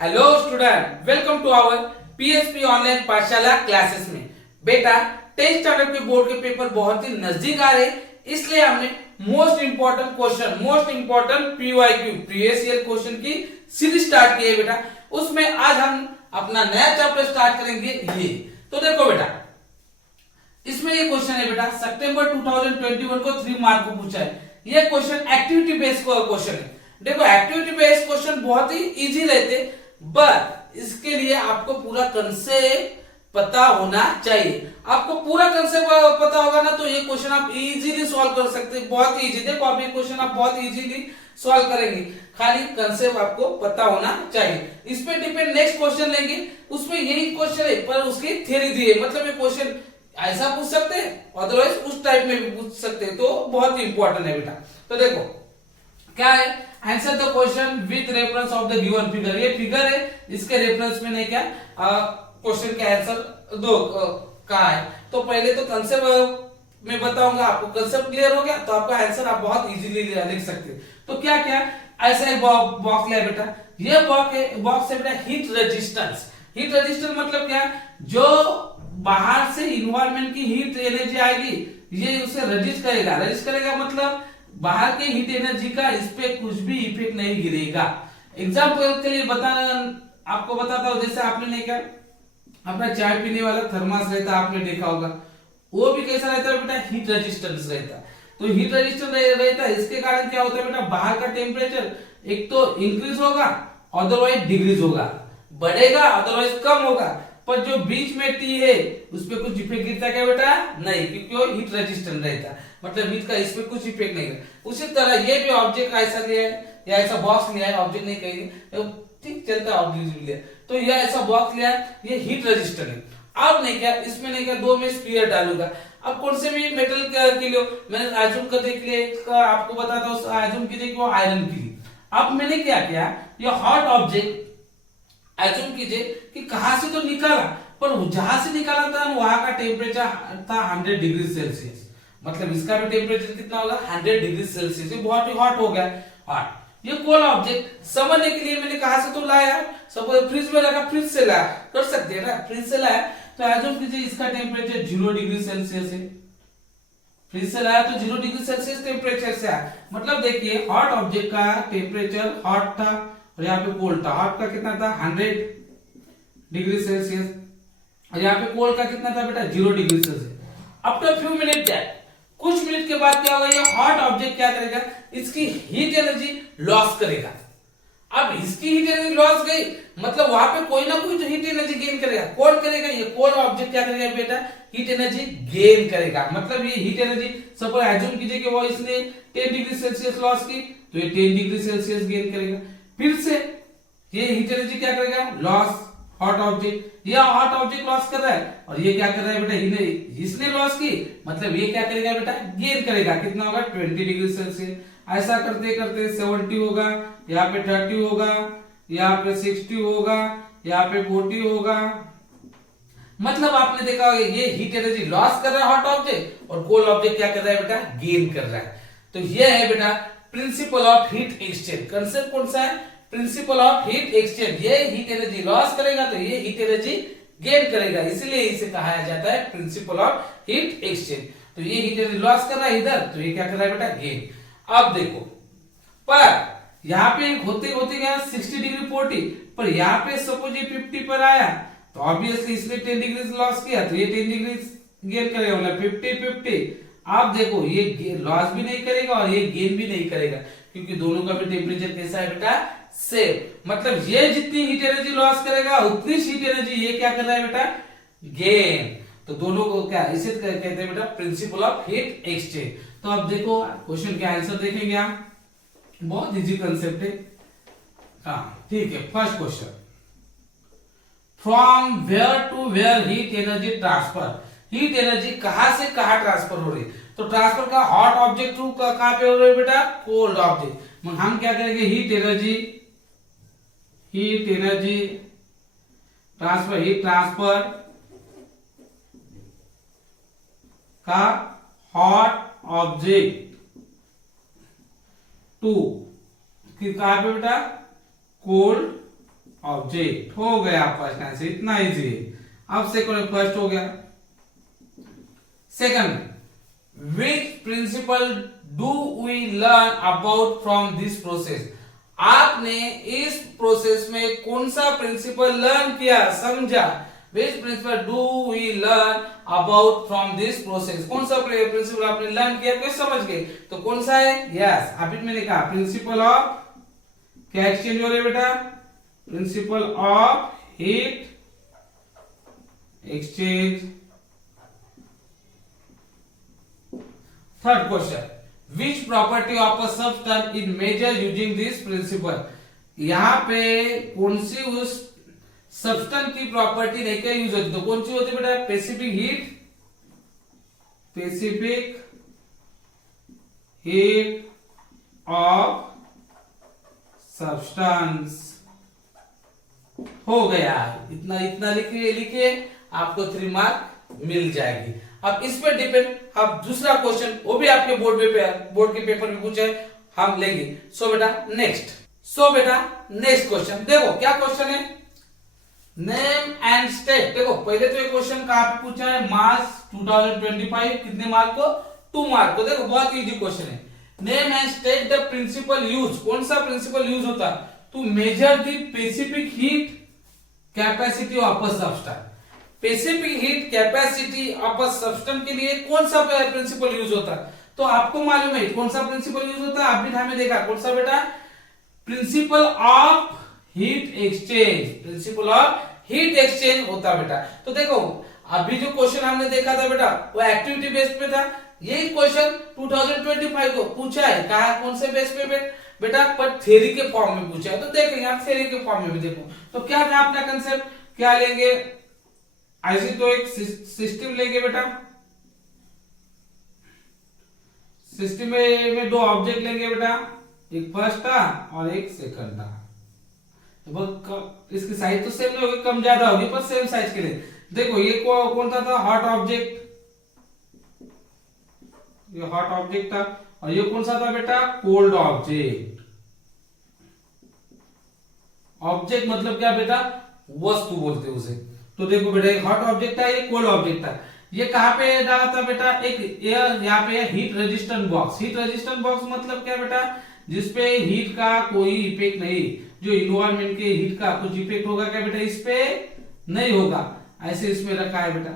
Hello student, welcome to our PHP online Pathshala classes में। बेटा, 10th standard के board के पेपर बहुत ही नजदीक आ रहे, इसलिए हमने most important question, most important PYQ previous year question की सीरीज स्टार्ट की है बेटा। उसमें आज हम अपना नया चैप्टर स्टार्ट करेंगे। ये तो देखो बेटा, इसमें ये क्वेश्चन है बेटा, सितंबर 2021 को 3 मार्क को पूछा है। ये क्वेश्चन एक्टिविटी बेस्ड क्वेश्चन है। देखो, एक्टिविटी बेस्ड क्वेश्चन बहुत ही इजी रहते, बट इसके लिए आपको पूरा कंसेप्ट पता होना चाहिए। आपको पूरा कंसेप्ट पता होगा ना, तो ये क्वेश्चन आप इजीली सॉल्व कर सकते हैं। बहुत इजी, देखो आप ये क्वेश्चन आप बहुत इजीली सॉल्व करेंगे, खाली कंसेप्ट आपको पता होना चाहिए। इस पे डिपेंड नेक्स्ट क्वेश्चन लेंगे, उसमें यही क्वेश्चन है पर उसकी थ्योरी दी है। मतलब ये क्वेश्चन ऐसा पूछ सकते हैं, अदरवाइज उस टाइप में भी पूछ सकते हैं, तो बहुत ही इंपॉर्टेंट है बेटा। तो देखो क्या है, answer the question with reference of the given figure. ये फिगर है, इसके रेफरेंस में नहीं क्या क्वेश्चन का आंसर दो कहा है। तो पहले तो कंसेप्ट में बताऊंगा, आपको कंसेप्ट क्लियर हो गया तो आपका आंसर आप बहुत इजीली लिख सकते हैं। तो क्या क्या ऐसा एक बॉक्स लिया बेटा, ये बॉक्स है बेटा हीट रेजिस्टेंस। हीट रेजिस्टेंस मतलब क्या, जो बाहर से इन्वायरमेंट की हीट एनर्जी आएगी, ये उसे रजिस्ट करेगा। रजिस्ट करेगा मतलब बाहर के हीट एनर्जी का इस पे कुछ भी इफेक्ट नहीं गिरेगा। एग्जाम्पल के लिए आपको बताता हूं, जैसे आपने नहीं क्या अपना चाय पीने वाला थर्मास रहता, आपने देखा होगा, वो भी कैसा रहता है बेटा, हीट रेजिस्टेंस रहता है। तो हीट रेजिस्टेंस रहता है, इसके कारण क्या होता है बेटा, बाहर का टेम्परेचर एक तो इंक्रीज होगा, अदरवाइज डिक्रीज होगा, बढ़ेगा अदरवाइज कम होगा, पर जो बीच में टी है उस पर कुछ इफेक्ट गिरता क्या बेटा, नहीं, क्योंकि वो हीट रेजिस्टेंट रहता है, मतलब हीट का इस पे कुछ इफेक्ट नहीं है। उसी तरह ये भी ऑब्जेक्ट ऐसा लिया है, या ऐसा बॉक्स लिया है, ऑब्जेक्ट नहीं कहेंगे, ठीक चलता है ऑब्जेक्ट लिया, तो ये ऐसा बॉक्स लिया है, ये हीट रेजिस्टेंट है। अब नहीं क्या, इसमें नहीं क्या, दो में स्फीयर डालूंगा। अब कौन से भी मेटल के लिए मैंने आइजूम का देख लिया, आपको बताता हूँ आइजूम की देखिए, वो आयरन की ली। अब मैंने क्या किया, ये हॉट ऑब्जेक्ट एज्यूम कीजिए कि कहां से तो निकाला, पर जहां से निकाला था वहां का टेम्परेचर था 100 डिग्री सेल्सियस। मतलब इसका भी टेम्परेचर कितना होगा, 100 डिग्री सेल्सियस। ये बहुत ही हॉट हो गया, हॉट। ये कोल्ड ऑब्जेक्ट समझने के लिए मैंने कहा से तो लाया, सपोज फ्रिज में रखा, फ्रिज से लाया, कर सकते हैं ना, फ्रिज से लाया, तो एज्यूम कीजिए इसका टेम्परेचर 0 डिग्री सेल्सियस है। फ्रिज से लाया तो 0 डिग्री सेल्सियस टेम्परेचर से आया। मतलब देखिए, हॉट ऑब्जेक्ट का टेम्परेचर हॉट था और यहाँ पे कोल्ड था। हॉट का कितना था, 100 डिग्री सेल्सियस, और यहाँ पे कोल्ड का कितना था बेटा, 0 degree Celsius. After few minute that, कुछ मिनट के बाद क्या होगा, ये हॉट ऑब्जेक्ट क्या करेगा, इसकी हीट एनर्जी लॉस करेगा। अब इसकी हीट एनर्जी लॉस गई, मतलब वहां पे कोई ना कोई तो हीट एनर्जी गेन करेगा। कौन करेगा, ये कोल्ड ऑब्जेक्ट क्या करेगा बेटा, हीट एनर्जी गेन करेगा। मतलब ये हीट एनर्जी, सपोज एज्यूम कीजिए कि वो इसने 10 डिग्री सेल्सियस लॉस की, तो ये 10 डिग्री सेल्सियस गेन करेगा। फिर से ये हीट एनर्जी क्या करेगा, लॉस, हॉट ऑब्जेक्ट, ये हॉट ऑब्जेक्ट लॉस कर रहा है, और ये क्या कर रहा है बेटा, इसने लॉस की, मतलब ये क्या करेगा बेटा, गेन करेगा। कितना होगा, 20 डिग्री सेल्सियस। ऐसा करते करते 70 होगा, यहाँ पे 30 होगा, यहाँ पे 60 होगा, यहाँ पे 40 होगा। मतलब आपने देखा होगा, ये हीट एनर्जी लॉस कर रहा है हॉट ऑब्जेक्ट, और कोल्ड ऑब्जेक्ट क्या कर रहा है बेटा, गेन कर रहा है। तो ये है बेटा principle of heat exchange. Concept कौन सा है, प्रिंसिपल ऑफ हीट एक्सचेंज। ये हीट एनर्जी लॉस करेगा तो ये हीट एनर्जी गेन करेगा, इसलिए इसे कहा जाता है प्रिंसिपल ऑफ हीट एक्सचेंज। तो ये हीट एनर्जी लॉस कर रहा है इधर, तो ये क्या कर रहा है बेटा, गेन। अब देखो, पर यहाँ पे होते होते गया 60 डिग्री 40, पर यहाँ पे सपोज ये 50 पर आया, तो ऑब्वियसली इसने 10 डिग्री लॉस किया, तो ये 10 डिग्री गेन करेगा, मतलब 50-50। आप देखो, ये लॉस भी नहीं करेगा और ये गेन भी नहीं करेगा, क्योंकि दोनों का भी टेम्परेचर कैसा है बेटा, सेम। मतलब ये जितनी हीट एनर्जी लॉस करेगा उतनी हीट एनर्जी ये क्या कर रहा है बेटा, गेन। तो दोनों को क्या इसे कहते हैं बेटा, प्रिंसिपल ऑफ हीट एक्सचेंज। तो अब देखो क्वेश्चन के आंसर देखेंगे आप, बहुत इजी कंसेप्ट है। हाँ ठीक है, first question, from where to where heat energy transfer. Heat energy कहां से कहां ट्रांसफर हो रही है, तो ट्रांसफर का हॉट ऑब्जेक्ट टू कहां पे हो रही है बेटा, कोल्ड ऑब्जेक्ट। हम क्या करेंगे, heat energy transfer, heat transfer का हॉट ऑब्जेक्ट टू कहां पे बेटा, कोल्ड ऑब्जेक्ट। हो गया फर्स्ट आंसर, इतना इजी है। अब सेकंड, फर्स्ट हो गया। Second, which principle do we learn about from this process? आपने इस प्रोसेस में कौन सा प्रिंसिपल लर्न किया, समझा? Which principle do we learn about from this process? कौन सा प्रिंसिपल आपने लर्न किया, कोई समझ गए? तो कौन सा है? यस, अभी मैंने कहा प्रिंसिपल ऑफ क्या एक्सचेंज हो रहे बेटा? Principle of heat exchange. Third question, which property of a substance is measure using this principle? यहां पे कौन सी उस सब्सटेंस की प्रॉपर्टी लेकर यूज होती? तो कौन सी होती है बेटा? Specific heat, specific heat of substance. हो गया, इतना इतना लिखिए, आपको 3 मार्क मिल जाएगी। अब इस पर डिपेंड अब दूसरा क्वेश्चन, वो भी आपके बोर्ड के पेपर में पूछे, हम लेंगे। सो बेटा नेक्स्ट क्वेश्चन देखो, क्या क्वेश्चन है? Name and state. देखो पहले तो ये क्वेश्चन कहां पे पूछा है? मार्च 2025, कितने मार्क को? 2 मार्क को। देखो बहुत इजी क्वेश्चन है। Name and state the principle use. कौन सा प्रिंसिपल यूज होता to measure the specific heat capacity of a substance? Specific heat capacity of a substance के लिए कौन सा प्रिंसिपल यूज होता है? तो आपको मालूम है कौन सा प्रिंसिपल यूज होता है, आप भी ध्यान में देखा। कौन सा बेटा? Principle of heat exchange. Principal of heat exchange होता है बेटा। तो देखो अभी जो क्वेश्चन हमने देखा था बेटा, वो एक्टिविटी बेस्ड पे था। यही क्वेश्चन 2025 को पूछा है, कहा कौन से बेस पे बेटा? पर थ्योरी के फॉर्म में पूछा है। तो देखेंगे आप थ्योरी के फॉर्म में भी। देखो तो क्या था अपना कंसेप्ट, क्या लेंगे? ऐसे तो एक सिस्टम लेंगे बेटा, सिस्टम में 2 ऑब्जेक्ट लेंगे बेटा, एक फर्स्ट था और एक सेकंड था। इसकी साइज तो सेम नहीं होगी, कम ज्यादा होगी, पर सेम साइज के लिए। देखो ये कौन सा था? हॉट ऑब्जेक्ट, ये हॉट ऑब्जेक्ट था। और ये कौन सा था बेटा? Cold object. ऑब्जेक्ट मतलब क्या बेटा? वस्तु बोलते उसे। तो देखो बेटा एक हॉट ऑब्जेक्ट था, ये कोल्ड ऑब्जेक्ट था। ये कहां पे डाला था बेटा? एक यहाँ पे heat resistant box. Heat resistant box मतलब क्या बेटा? जिसपे हीट का कोई इफेक्ट नहीं, जो इन्वायरमेंट के हीट का कुछ इफेक्ट होगा क्या बेटा? इस पे नहीं होगा, ऐसे इसमें रखा है बेटा।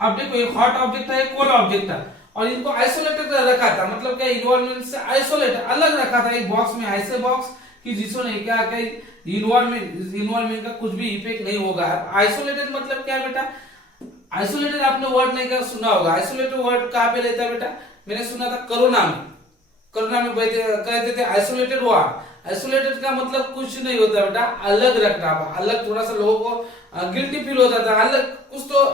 अब देखो एक हॉट ऑब्जेक्ट था, एक कोल्ड ऑब्जेक्ट था, और इनको आइसोलेटेड रखा था। मतलब क्या? इन्वायरमेंट से आइसोलेट अलग रखा था एक बॉक्स में, ऐसे बॉक्स कि जिसमें क्या इन्वायरमेंट का कुछ भी इफेक्ट नहीं होगा। आइसोलेटेड मतलब क्या बेटा? आइसोलेटेड आपने वर्ड नहीं सुना होगा। आइसोलेटेड वर्ड कहां पे रहता है बेटा? मैंने सुना था कोरोना में कहते थे आइसोलेटेड वार्ड। आइसोलेटेड का मतलब कुछ नहीं होता बेटा, अलग रखना। अलग थोड़ा सा लोगों को गिल्टी फील होता था, अलग कुछ तो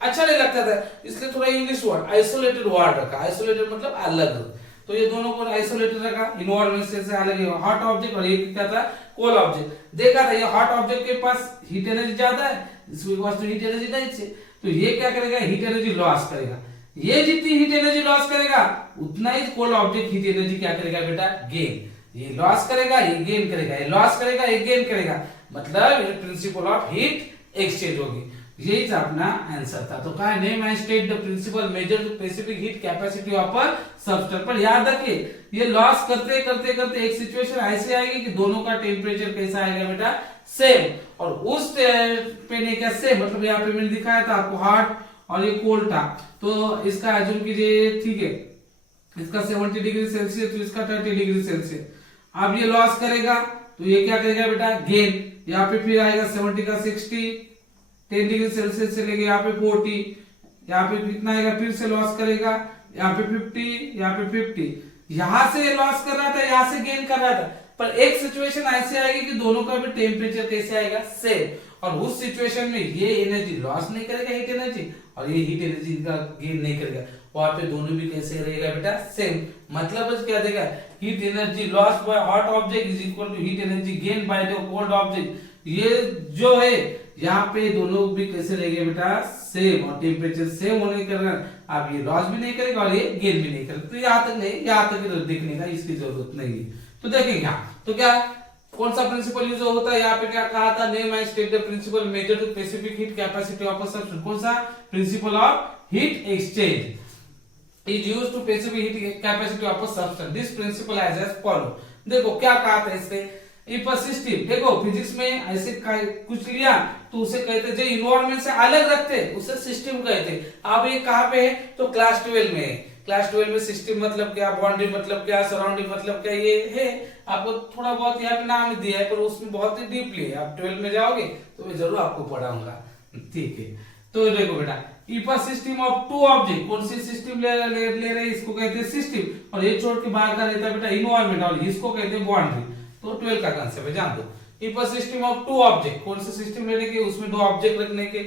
अच्छा नहीं लगता था, इसलिए थोड़ा इंग्लिश वर्ड आइसोलेटेड वर्ड रखा। आइसोलेटेड मतलब अलग। तो ये दोनों को आइसोलेटेड रखा, इन्वायरमेंट से अलग है। हॉट ऑब्जेक्ट और ये क्या था? Cold object. देखा था ये हॉट ऑब्जेक्ट के पास हीट एनर्जी ज्यादा है, इसके पास तो हीट एनर्जी नहीं है। तो ये क्या करेगा? हीट एनर्जी लॉस करेगा। ये जितनी हीट एनर्जी लॉस करेगा उतना ही कोल्ड ऑब्जेक्ट हीट एनर्जी क्या करेगा बेटा? गेन। ये लॉस करेगा, ये गेन करेगा, ये लॉस करेगा, ये गेन करेगा। मतलब ये प्रिंसिपल ऑफ हीट एक्सचेंज होगी। यही था अपना आंसर था। तो कहा name and state the principle measure specific heat capacity of a substance. पर याद रखिए ये लॉस करते करते करते एक सिचुएशन ऐसी आएगी कि दोनों का टेम्परेचर कैसा आएगा बेटा? सेम। और उस पे ने क्या सेम, मतलब यहाँ पे मैंने दिखाया था आपको हॉट और ये कोल्ड था। तो इसका एज्यूम कीजिए, ठीक है, इसका 70 डिग्री सेल्सियस, तो इसका 30 डिग्री सेल्सियस। अब ये लॉस करेगा तो ये क्या करेगा बेटा? गेन। यहाँ पे फिर आएगा 70 का 60, 10 डिग्री सेल्सियस से लेके यहाँ पे 40, यहाँ पे कितना आएगा? फिर से लॉस करेगा, यहाँ पे 50, यहाँ पे 50। यहां से लॉस कर रहा था, यहां से गेन कर रहा था। पर एक सिचुएशन ऐसे आएगी कि दोनों का भी टेम्परेचर कैसे आएगा? सेम। और उस सिचुएशन में ये एनर्जी लॉस नहीं करेगा हीट एनर्जी, और ये हीट एनर्जी का गेन नहीं करेगा। वहां पे दोनों भी कैसे रहेगा बेटा? सेम। मतलब क्या देगा? Heat energy loss by hot object is equal to heat energy gain by the cold object. ये जो है यहाँ पे दोनों भी कैसे रहेंगे बेटा? सेम। और टेम्परेचर सेम होने के कारण आप ये लॉस भी नहीं करेगा और ये गेन भी नहीं करेगा। तो यहाँ तक नहीं, यहाँ तक देखने का इसकी जरूरत नहीं है। तो देखेंगे यहाँ तो क्या कौन सा प्रिंसिपल यूज होता है, यहाँ पे क्या कहा था, name and state the principle measure to specific heat capacity of a substance. कौन सा, principle of heat exchange is used to specific heat capacity of a substance. This principle as follow. देखो क्या कहा था इससे, इफ अ सिस्टम, देखो physics में ऐसे कुछ लिया तो उसे कहते जो इन्वायरमेंट से अलग रखते उसे सिस्टम कहते। अब ये कहाँ पे है, तो क्लास 12 में है। क्लास 12 में सिस्टम मतलब क्या, बाउंड्री मतलब क्या, सराउंडिंग मतलब क्या, ये है। आपको थोड़ा बहुत यहाँ पे नाम दिया है पर उसमें बहुत ही डीपली है। आप 12 में जाओगे तो मैं जरूर आपको पढ़ाऊंगा, ठीक है। तो देखो बेटा, if a system of two object, कौन सी सिस्टम ले रहे इसको कहते हैं सिस्टम, और ये छोड़ के बाहर का रहता है बेटा इन्वायरमेंट, और इसको कहते हैं बाउंड्री। तो 12 का कंसेप्ट है, जान दो। If a system of two object, कौन सा सिस्टम लेने के, उसमें दो ऑब्जेक्ट रखने के,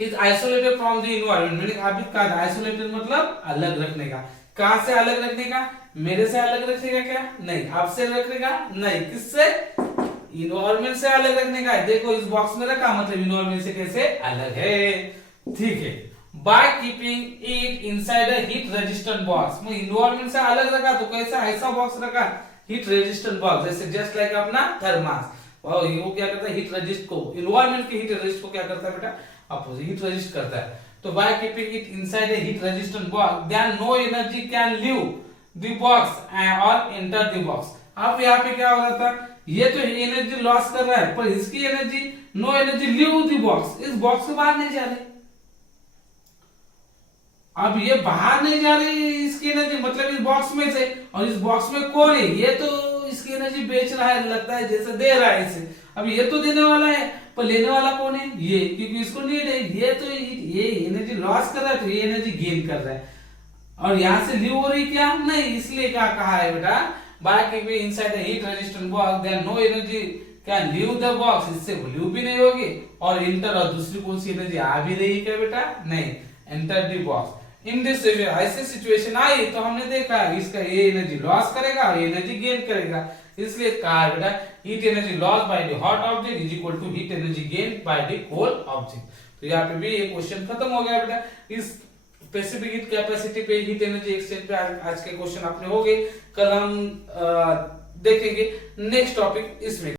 is isolated from the environment. मैंने अभी कहा आइसोलेटेड मतलब अलग रखने का। कहां से अलग रखने का, मेरे से अलग रखने का क्या, नहीं। आपसे रखने का नहीं, किससे, इन्वायरमेंट से अलग रखने का है। देखो इस बॉक्स में रखा मतलब इन्वायरमेंट से कैसे अलग है, ठीक है। By keeping it inside a heat resistant box, मैं इन्वायरमेंट से अलग रखा तो कैसा, ऐसा बॉक्स रखा हीट रेजिस्टेंट बॉक्स, जैसे जस्ट लाइक अपना थर्मास। और वो क्या करता है, हीट रेजिस्ट को, इन्वायरमेंट के हीट रेजिस्ट को क्या करता है बेटा, अपोजिट हीट रेजिस्ट करता है। तो by keeping it inside a heat resistant box then no energy can leave the box or enter the box। अब यहाँ पे क्या हो रहा था, ये तो एनर्जी लॉस कर रहा है पर इसकी energy, no energy leave the box, इस बॉक्स से बाहर नहीं जा रही। अब ये बाहर नहीं जा रही इसकी एनर्जी, मतलब इस बॉक्स में से, और इस बॉक्स में कौन है, ये तो इसकी एनर्जी बेच रहा है, लगता है जैसे दे रहा है इसे। अब ये तो देने वाला है पर लेने वाला कौन है, ये, क्योंकि इसको नीड है। ये तो ये एनर्जी लॉस कर रहा है तो ये एनर्जी गेन कर रहा है, और यहां से लीव हो रही क्या, नहीं। इसलिए क्या कहा है बेटा, by keeping inside the heat resistant box then no energy can leave the box, इससे लीव भी नहीं होगी, और इंटर, और दूसरी कौन सी एनर्जी आ भी रही क्या बेटा, नहीं, enter the box. In this ऐसी सिचुएशन आई तो हमने देखा इसका ये एनर्जी लॉस करेगा और एनर्जी गेन करेगा, इसलिए कहा बेटा heat energy loss by the hot object is equal to heat energy gain by the cold object. तो यहाँ पे भी ये क्वेश्चन खत्म हो गया बेटा। इस स्पेसिफिक हीट कैपेसिटी पे, हीट एनर्जी एक्सचेंज पे आज के क्वेश्चन अपने हो गए। कल हम देखेंगे नेक्स्ट टॉपिक इसमें।